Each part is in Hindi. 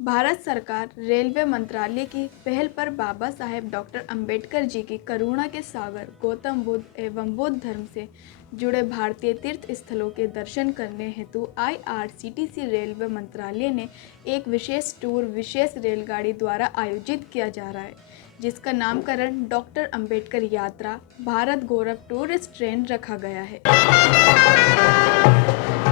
भारत सरकार रेलवे मंत्रालय की पहल पर बाबा साहेब डॉक्टर अंबेडकर जी की करुणा के सागर गौतम बुद्ध एवं बौद्ध धर्म से जुड़े भारतीय तीर्थ स्थलों के दर्शन करने हेतु आईआरसीटीसी रेलवे मंत्रालय ने एक विशेष टूर विशेष रेलगाड़ी द्वारा आयोजित किया जा रहा है, जिसका नामकरण डॉक्टर अंबेडकर यात्रा भारत गौरव टूरिस्ट ट्रेन रखा गया है।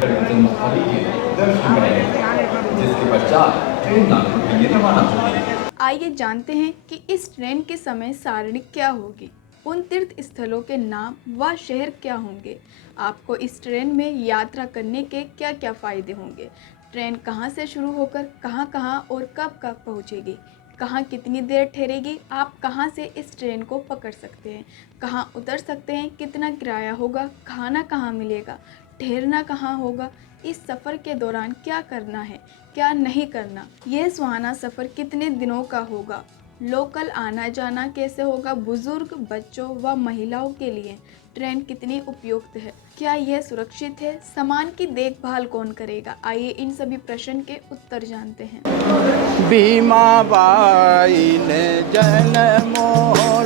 जन्मस्थली के दर्शन करेंगे, जिसके पश्चात ट्रेन नागपुर के लिए रवाना होगी। आइए जानते हैं कि इस ट्रेन के समय सारणी क्या होगी, उन तीर्थ स्थलों के नाम व शहर क्या होंगे, आपको इस ट्रेन में यात्रा करने के क्या क्या फ़ायदे होंगे, ट्रेन कहां से शुरू होकर कहां और कब कब पहुंचेगी, कहां कितनी देर ठहरेगी, आप कहां से इस ट्रेन को पकड़ सकते हैं, कहां उतर सकते हैं, कितना किराया होगा, खाना कहां मिलेगा, ठहरना कहाँ होगा, इस सफ़र के दौरान क्या करना है, क्या नहीं करना, यह सुहाना सफ़र कितने दिनों का होगा, लोकल आना जाना कैसे होगा, बुजुर्ग, बच्चों व महिलाओं के लिए ट्रेन कितनी उपयुक्त है, क्या यह सुरक्षित है, सामान की देखभाल कौन करेगा। आइए इन सभी प्रश्न के उत्तर जानते हैं। भीमा बाई ने जन्मो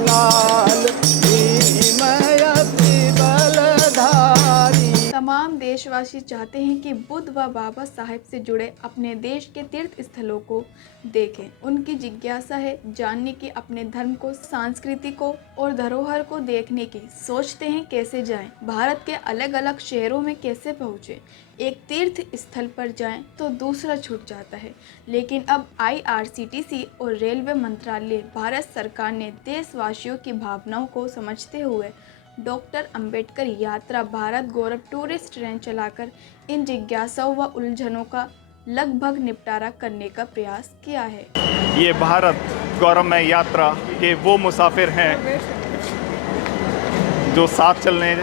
लाल भीमयति बलधारी। तमाम देशवासी चाहते हैं कि बुद्ध व बाबा साहेब से जुड़े अपने देश के तीर्थ स्थलों को देखें। उनकी जिज्ञासा है जानने की अपने धर्म को, संस्कृति को और धरोहर को देखने की। सोचते हैं कैसे जाएं, भारत के अलग अलग शहरों में कैसे पहुँचें। एक तीर्थ स्थल पर जाएं तो दूसरा छूट जाता है, लेकिन अब आईआरसीटीसी और रेलवे मंत्रालय भारत सरकार ने देशवासियों की भावनाओं को समझते हुए डॉक्टर अंबेडकर यात्रा भारत गौरव टूरिस्ट ट्रेन चलाकर इन जिज्ञासाओं व उलझनों का लगभग निपटारा करने का प्रयास किया है। ये भारत गौरव में यात्रा के वो मुसाफिर हैं जो साथ चलने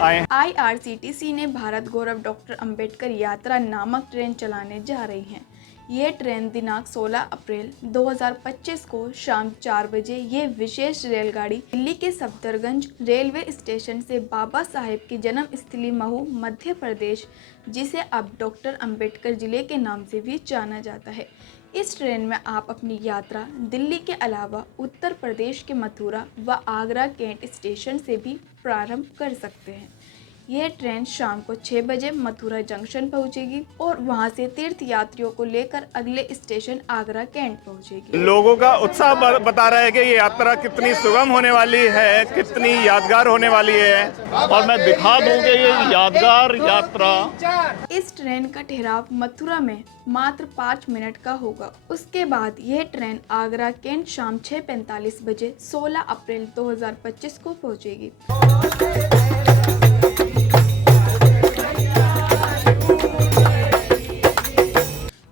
आए। आईआरसीटीसी ने भारत गौरव डॉक्टर अंबेडकर यात्रा नामक ट्रेन चलाने जा रही है। ये ट्रेन दिनांक 16 अप्रैल 2025 को शाम 4 बजे ये विशेष रेलगाड़ी दिल्ली के सफदरगंज रेलवे स्टेशन से बाबा साहेब की जन्मस्थली महू मध्य प्रदेश, जिसे अब डॉक्टर अंबेडकर जिले के नाम से भी जाना जाता है। इस ट्रेन में आप अपनी यात्रा दिल्ली के अलावा उत्तर प्रदेश के मथुरा व आगरा कैंट स्टेशन से भी प्रारंभ कर सकते हैं। यह ट्रेन शाम को 6 बजे मथुरा जंक्शन पहुंचेगी और वहां से तीर्थ यात्रियों को लेकर अगले स्टेशन आगरा कैंट पहुंचेगी। लोगों का उत्साह बता रहा है कि ये यात्रा कितनी सुगम होने वाली है, कितनी यादगार होने वाली है, और मैं दिखा दूं कि ये यादगार यात्रा। इस ट्रेन का ठहराव मथुरा में मात्र 5 मिनट का होगा। उसके बाद यह ट्रेन आगरा कैंट शाम 6:45 बजे 16 अप्रैल 2025 को पहुंचेगी।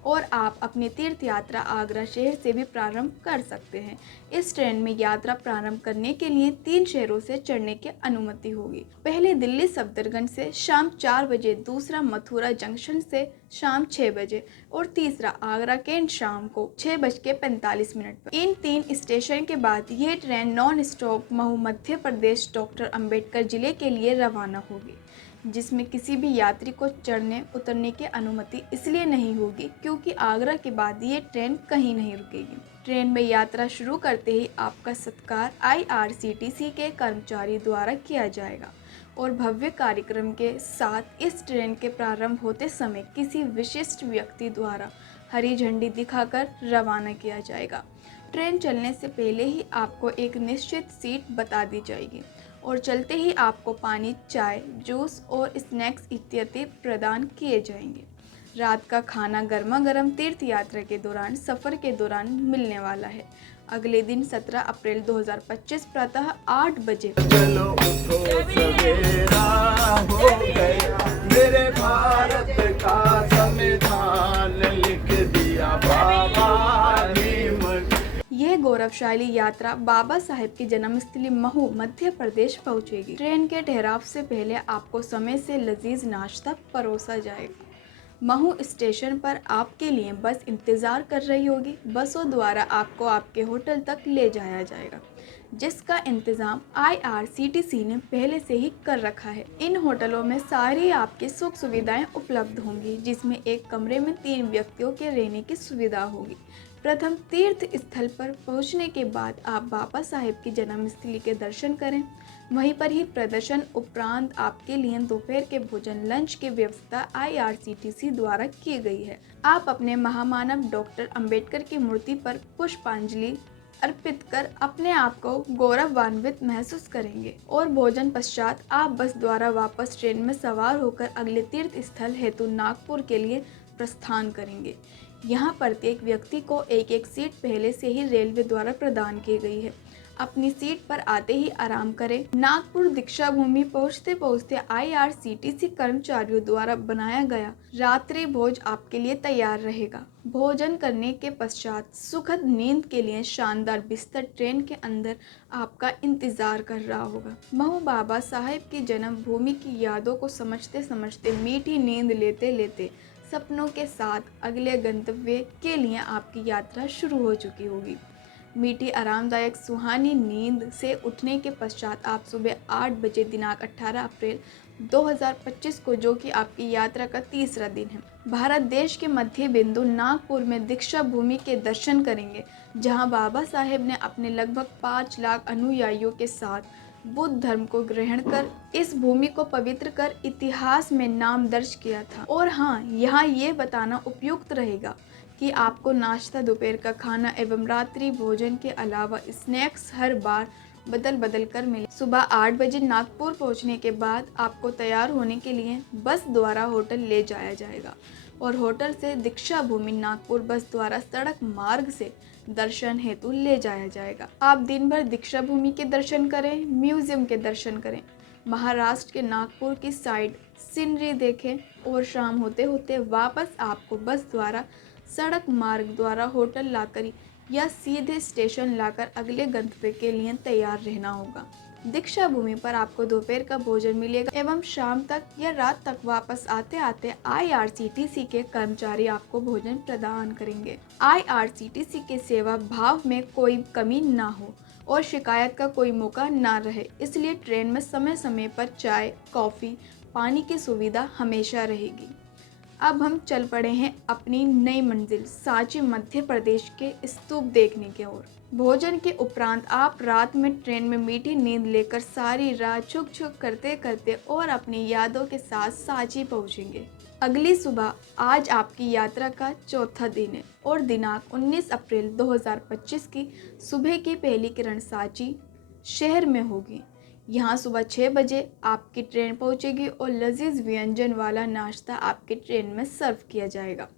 और आप अपनी तीर्थ यात्रा आगरा शहर से भी प्रारंभ कर सकते हैं। इस ट्रेन में यात्रा प्रारंभ करने के लिए 3 शहरों से चढ़ने की अनुमति होगी। पहले दिल्ली सफदरगंज से शाम 4 बजे, दूसरा मथुरा जंक्शन से शाम 6 बजे और तीसरा आगरा कैंट शाम को 6:45 पर। इन 3 स्टेशन के बाद ये train non stop Mhow Madhya Pradesh doctor Ambedkar जिले के लिए रवाना होगी, जिसमें किसी भी यात्री को चढ़ने उतरने की अनुमति इसलिए नहीं होगी क्योंकि आगरा के बाद ये ट्रेन कहीं नहीं रुकेगी। ट्रेन में यात्रा शुरू करते ही आपका सत्कार आईआरसीटीसी के कर्मचारी द्वारा किया जाएगा और भव्य कार्यक्रम के साथ इस ट्रेन के प्रारंभ होते समय किसी विशिष्ट व्यक्ति द्वारा हरी झंडी दिखाकर रवाना किया जाएगा। ट्रेन चलने से पहले ही आपको एक निश्चित सीट बता दी जाएगी और चलते ही आपको पानी, चाय, जूस और स्नैक्स इत्यादि प्रदान किए जाएंगे। रात का खाना गर्मा गर्म तीर्थ यात्रा के दौरान सफ़र के दौरान मिलने वाला है। अगले दिन 17 अप्रैल 2025 प्रातः 8 बजे चलो उठो सवेरा हो गया, मेरे भारत का संविधान लिख दिया बाबा ने। यह गौरवशाली यात्रा बाबा साहेब की जन्मस्थली महू मध्य प्रदेश पहुंचेगी। ट्रेन के ठहराव से पहले आपको समय से लजीज नाश्ता परोसा जाएगा। महू स्टेशन पर आपके लिए बस इंतज़ार कर रही होगी। बसों द्वारा आपको आपके होटल तक ले जाया जाएगा। जिसका इंतज़ाम IRCTC ने पहले से ही कर रखा है। इन होटलों में सारी आपकी सुख सुविधाएं उपलब्ध होंगी, जिसमें एक कमरे में 3 व्यक्तियों के रहने की सुविधा होगी। प्रथम तीर्थ स्थल पर पहुंचने के बाद आप बाबा साहेब की जन्मस्थली के दर्शन करें। वहीं पर ही प्रदर्शन उपरांत आपके लिए दोपहर के भोजन लंच की व्यवस्था IRCTC द्वारा की गई है। आप अपने महामानव डॉक्टर अंबेडकर की मूर्ति पर पुष्पांजलि अर्पित कर अपने आप को गौरवान्वित महसूस करेंगे और भोजन पश्चात आप बस द्वारा वापस ट्रेन में सवार होकर अगले तीर्थ स्थल हेतु नागपुर के लिए प्रस्थान करेंगे। यहाँ प्रत्येक व्यक्ति को एक सीट पहले से ही रेलवे द्वारा प्रदान की गई है। अपनी सीट पर आते ही आराम करें। नागपुर दीक्षा भूमि पहुँचते पहुँचते IRCTC कर्मचारियों द्वारा बनाया गया रात्रि भोज आपके लिए तैयार रहेगा। भोजन करने के पश्चात सुखद नींद के लिए शानदार बिस्तर ट्रेन के अंदर आपका इंतजार कर रहा होगा। महू बाबा साहेब की जन्म भूमि की यादों को समझते समझते मीठी नींद लेते लेते सपनों के साथ अगले गंतव्य के लिए आपकी यात्रा शुरू हो चुकी होगी। मीठी आरामदायक सुहानी नींद से उठने के पश्चात आप सुबह 8 बजे दिनांक 18 अप्रैल 2025 को, जो कि आपकी यात्रा का तीसरा दिन है, भारत देश के मध्य बिंदु नागपुर में दीक्षा भूमि के दर्शन करेंगे, जहां बाबा साहेब ने अपने लगभग 5 लाख अनुयायियों के साथ बुद्ध धर्म को ग्रहण कर इस भूमि को पवित्र कर इतिहास में नाम दर्ज किया था। और हाँ, यहाँ ये बताना उपयुक्त रहेगा कि आपको नाश्ता, दोपहर का खाना एवं रात्रि भोजन के अलावा स्नैक्स हर बार बदल कर मिले। सुबह 8 बजे नागपुर पहुंचने के बाद आपको तैयार होने के लिए बस द्वारा होटल ले जाया जाएगा और होटल से दीक्षा भूमि नागपुर बस द्वारा सड़क मार्ग से दर्शन हेतु ले जाया जाएगा। आप दिन भर दीक्षा भूमि के दर्शन करें, म्यूजियम के दर्शन करें, महाराष्ट्र के नागपुर की साइड सीनरी देखें और शाम होते होते वापस आपको बस द्वारा सड़क मार्ग द्वारा होटल लाकर या सीधे स्टेशन लाकर अगले गंतव्य के लिए तैयार रहना होगा। दीक्षा भूमि पर आपको दोपहर का भोजन मिलेगा एवं शाम तक या रात तक वापस आते आते IRCTC के कर्मचारी आपको भोजन प्रदान करेंगे। IRCTC के सेवा भाव में कोई कमी ना हो और शिकायत का कोई मौका ना रहे, इसलिए ट्रेन में समय समय पर चाय, कॉफ़ी, पानी की सुविधा हमेशा रहेगी। अब हम चल पड़े हैं अपनी नई मंजिल सांची मध्य प्रदेश के स्तूप देखने की ओर। भोजन के उपरांत आप रात में ट्रेन में मीठी नींद लेकर सारी रात छुक छुक करते करते और अपनी यादों के साथ सांची पहुंचेंगे। अगली सुबह आज आपकी यात्रा का चौथा दिन है और दिनांक 19 अप्रैल 2025 की सुबह की पहली किरण सांची शहर में होगी। यहाँ सुबह 6 बजे आपकी ट्रेन पहुँचेगी और लजीज व्यंजन वाला नाश्ता आपके ट्रेन में सर्व किया जाएगा।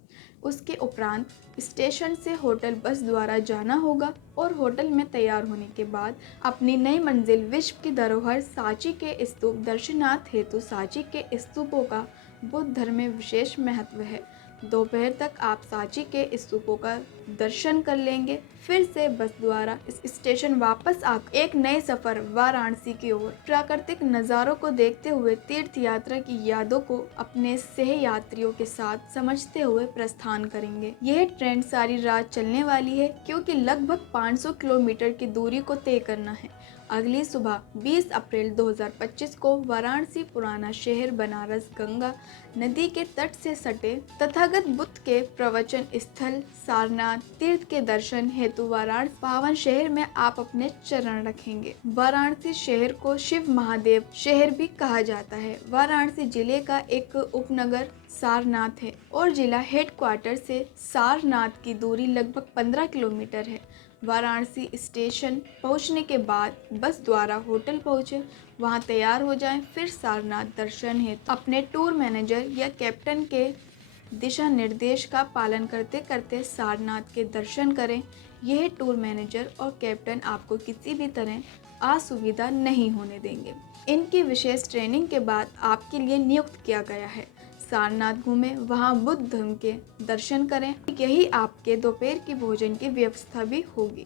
उसके उपरांत स्टेशन से होटल बस द्वारा जाना होगा और होटल में तैयार होने के बाद अपनी नई मंजिल विश्व की धरोहर सांची के स्तूप दर्शनार्थ हेतु सांची के स्तूपों का बुद्ध धर्म में विशेष महत्व है। दोपहर तक आप सांची के स्तूपों का दर्शन कर लेंगे। फिर से बस द्वारा इस स्टेशन वापस आकर एक नए सफर वाराणसी की ओर प्राकृतिक नज़ारों को देखते हुए तीर्थ यात्रा की यादों को अपने सह यात्रियों के साथ समझते हुए प्रस्थान करेंगे। यह ट्रेन सारी रात चलने वाली है क्योंकि लगभग 500 किलोमीटर की दूरी को तय करना है। अगली सुबह 20 अप्रैल 2025 को वाराणसी पुराना शहर बनारस गंगा नदी के तट से सटे तथागत बुद्ध के प्रवचन स्थल सारनाथ तीर्थ के दर्शन हेतु वाराणसी पावन शहर में आप अपने चरण रखेंगे। वाराणसी शहर को शिव महादेव शहर भी कहा जाता है। वाराणसी जिले का एक उपनगर सारनाथ है और जिला हेडक्वार्टर से सारनाथ की दूरी लगभग 15 किलोमीटर है। वाराणसी स्टेशन पहुंचने के बाद बस द्वारा होटल पहुंचे, वहां तैयार हो जाएं, फिर सारनाथ दर्शन हेतु अपने टूर मैनेजर या कैप्टन के दिशा निर्देश का पालन करते करते सारनाथ के दर्शन करें। यह टूर मैनेजर और कैप्टन आपको किसी भी तरह असुविधा नहीं होने देंगे। इनकी विशेष ट्रेनिंग के बाद आपके लिए नियुक्त किया गया है। सारनाथ घूमें, वहाँ बुद्ध धर्म के दर्शन करें। यही आपके दोपहर की भोजन की व्यवस्था भी होगी।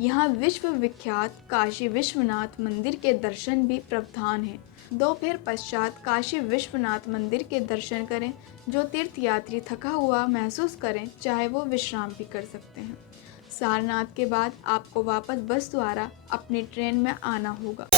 यहाँ विश्व विख्यात काशी विश्वनाथ मंदिर के दर्शन भी प्रावधान है। दोपहर पश्चात काशी विश्वनाथ मंदिर के दर्शन करें। जो तीर्थयात्री थका हुआ महसूस करें, चाहे वो विश्राम भी कर सकते हैं। सारनाथ के बाद आपको वापस बस द्वारा अपनी ट्रेन में आना होगा।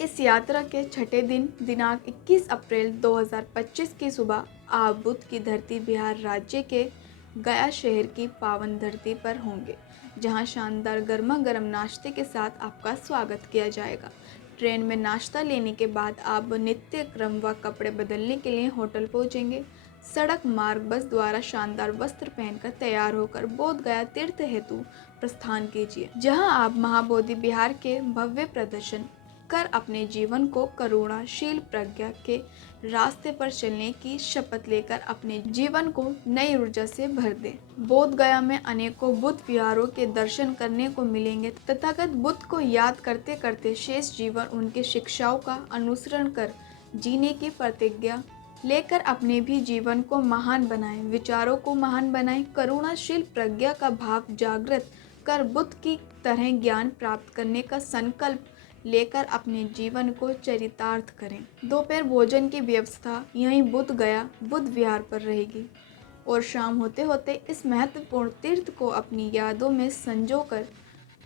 इस यात्रा के छठे दिन दिनांक 21 अप्रैल 2025 की सुबह आप बुद्ध की धरती बिहार राज्य के गया शहर की पावन धरती पर होंगे, जहां शानदार गर्मा गर्म नाश्ते के साथ आपका स्वागत किया जाएगा। ट्रेन में नाश्ता लेने के बाद आप नित्य क्रम व कपड़े बदलने के लिए होटल पहुंचेंगे। सड़क मार्ग बस द्वारा शानदार वस्त्र पहनकर तैयार होकर बोध गया तीर्थ हेतु प्रस्थान कीजिए, जहां आप महाबोधि विहार के भव्य प्रदर्शन कर अपने जीवन को करुणाशील प्रज्ञा के रास्ते पर चलने की शपथ लेकर अपने जीवन को नई ऊर्जा से भर दें। बोध गया में अनेकों बुद्ध विहारों के दर्शन करने को मिलेंगे। तथागत बुद्ध को याद करते करते शेष जीवन उनके शिक्षाओं का अनुसरण कर जीने की प्रतिज्ञा लेकर अपने भी जीवन को महान बनाएं, विचारों को महान बनाएं, करुणाशील प्रज्ञा का भाव जागृत कर बुद्ध की तरह ज्ञान प्राप्त करने का संकल्प लेकर अपने जीवन को चरितार्थ करें। दोपहर भोजन की व्यवस्था यहीं बोध गया बुद्ध विहार पर रहेगी और शाम होते होते इस महत्वपूर्ण तीर्थ को अपनी यादों में संजोकर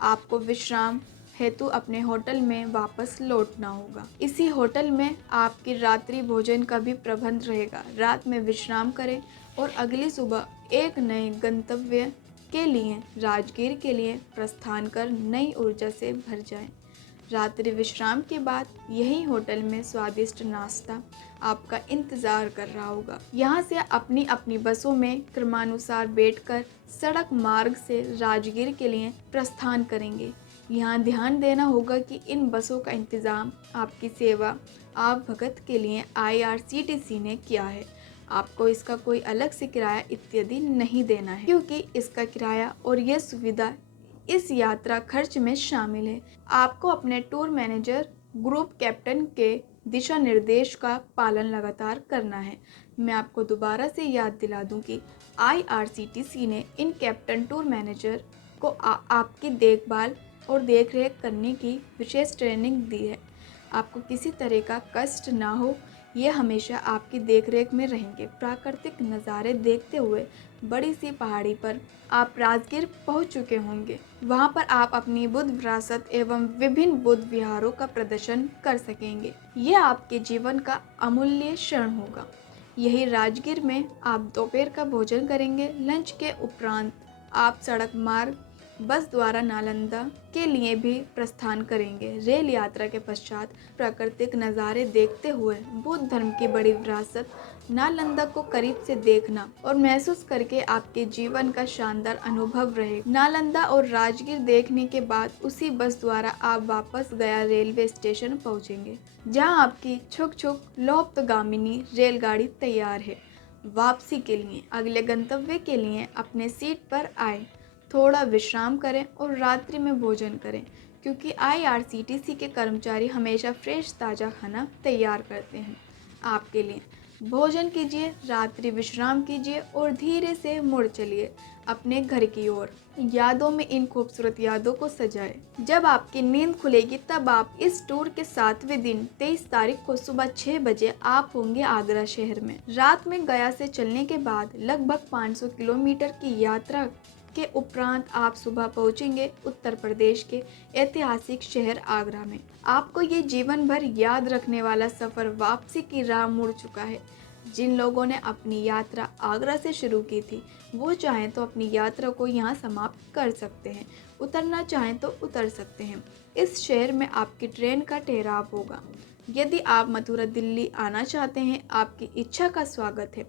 आपको विश्राम हेतु अपने होटल में वापस लौटना होगा। इसी होटल में आपकी रात्रि भोजन का भी प्रबंध रहेगा। रात में विश्राम करें और अगली सुबह एक नए गंतव्य के लिए राजगीर के लिए प्रस्थान कर नई ऊर्जा से भर जाएं। रात्रि विश्राम के बाद यही होटल में स्वादिष्ट नाश्ता आपका इंतज़ार कर रहा होगा। यहाँ से अपनी अपनी बसों में क्रमानुसार बैठकर सड़क मार्ग से राजगीर के लिए प्रस्थान करेंगे। यहाँ ध्यान देना होगा कि इन बसों का इंतज़ाम आपकी सेवा आप भगत के लिए IRCTC ने किया है। आपको इसका कोई अलग से किराया इत्यादि नहीं देना है, क्योंकि इसका किराया और यह सुविधा इस यात्रा खर्च में शामिल है। आपको अपने टूर मैनेजर ग्रुप कैप्टन के दिशा निर्देश का पालन लगातार करना है। मैं आपको दोबारा से याद दिला दूं कि IRCTC ने इन कैप्टन टूर मैनेजर को आपकी देखभाल और देखरेख करने की विशेष ट्रेनिंग दी है। आपको किसी तरह का कष्ट ना हो, ये हमेशा आपकी देखरेख में रहेंगे। प्राकृतिक नज़ारे देखते हुए बड़ी सी पहाड़ी पर आप राजगीर पहुंच चुके होंगे। वहां पर आप अपनी बुद्ध विरासत एवं विभिन्न बुद्ध विहारों का प्रदर्शन कर सकेंगे। ये आपके जीवन का अमूल्य क्षण होगा। यही राजगीर में आप दोपहर का भोजन करेंगे। लंच के उपरांत आप सड़क मार्ग बस द्वारा नालंदा के लिए भी प्रस्थान करेंगे। रेल यात्रा के पश्चात प्राकृतिक नज़ारे देखते हुए बुद्ध धर्म की बड़ी विरासत नालंदा को करीब से देखना और महसूस करके आपके जीवन का शानदार अनुभव रहेगा। नालंदा और राजगीर देखने के बाद उसी बस द्वारा आप वापस गया रेलवे स्टेशन पहुंचेंगे, जहां आपकी छुक छुक लोप्तगामिनी रेलगाड़ी तैयार है। वापसी के लिए अगले गंतव्य के लिए अपने सीट पर आए, थोड़ा विश्राम करें और रात्रि में भोजन करें, क्योंकि IRCTC के कर्मचारी हमेशा फ्रेश ताज़ा खाना तैयार करते हैं आपके लिए। भोजन कीजिए, रात्रि विश्राम कीजिए और धीरे से मुड़ चलिए अपने घर की ओर। यादों में इन खूबसूरत यादों को सजाएं। जब आपकी नींद खुलेगी तब आप इस टूर के 7वें दिन 23 तारीख को सुबह 6 बजे आप होंगे आगरा शहर में। रात में गया से चलने के बाद लगभग 500 किलोमीटर की यात्रा के उपरांत आप सुबह पहुंचेंगे उत्तर प्रदेश के ऐतिहासिक शहर आगरा में। आपको ये जीवन भर याद रखने वाला सफ़र वापसी की राह मुड़ चुका है। जिन लोगों ने अपनी यात्रा आगरा से शुरू की थी, वो चाहें तो अपनी यात्रा को यहाँ समाप्त कर सकते हैं, उतरना चाहें तो उतर सकते हैं। इस शहर में आपकी ट्रेन का ठहराव होगा। यदि आप मथुरा दिल्ली आना चाहते हैं, आपकी इच्छा का स्वागत है।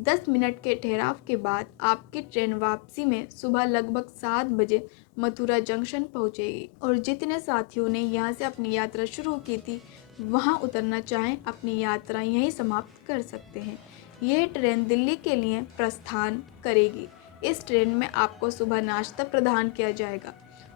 10 मिनट के ठहराव के बाद आपकी ट्रेन वापसी में सुबह लगभग 7 बजे मथुरा जंक्शन पहुंचेगी और जितने साथियों ने यहां से अपनी यात्रा शुरू की थी, वहां उतरना चाहें अपनी यात्रा यहीं समाप्त कर सकते हैं। यह ट्रेन दिल्ली के लिए प्रस्थान करेगी। इस ट्रेन में आपको सुबह नाश्ता प्रदान किया जाएगा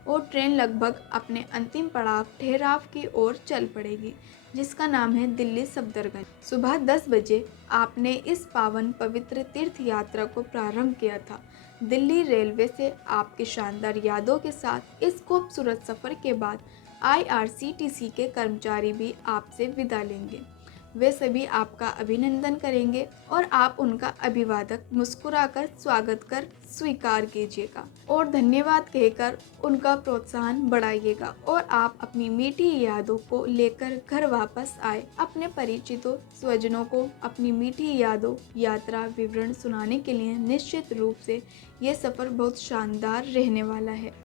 और ट्रेन लगभग अपने अंतिम पड़ाव ठहराव की ओर चल पड़ेगी, जिसका नाम है दिल्ली सफदरजंग। सुबह 10 बजे आपने इस पावन पवित्र तीर्थ यात्रा को प्रारंभ किया था। दिल्ली रेलवे से आपकी शानदार यादों के साथ इस खूबसूरत सफ़र के बाद IRCTC के कर्मचारी भी आपसे विदा लेंगे। वे सभी आपका अभिनंदन करेंगे और आप उनका अभिवादक मुस्कुराकर स्वागत कर स्वीकार कीजिएगा और धन्यवाद कहकर उनका प्रोत्साहन बढ़ाइएगा और आप अपनी मीठी यादों को लेकर घर वापस आए। अपने परिचितों स्वजनों को अपनी मीठी यादों यात्रा विवरण सुनाने के लिए निश्चित रूप से ये सफ़र बहुत शानदार रहने वाला है।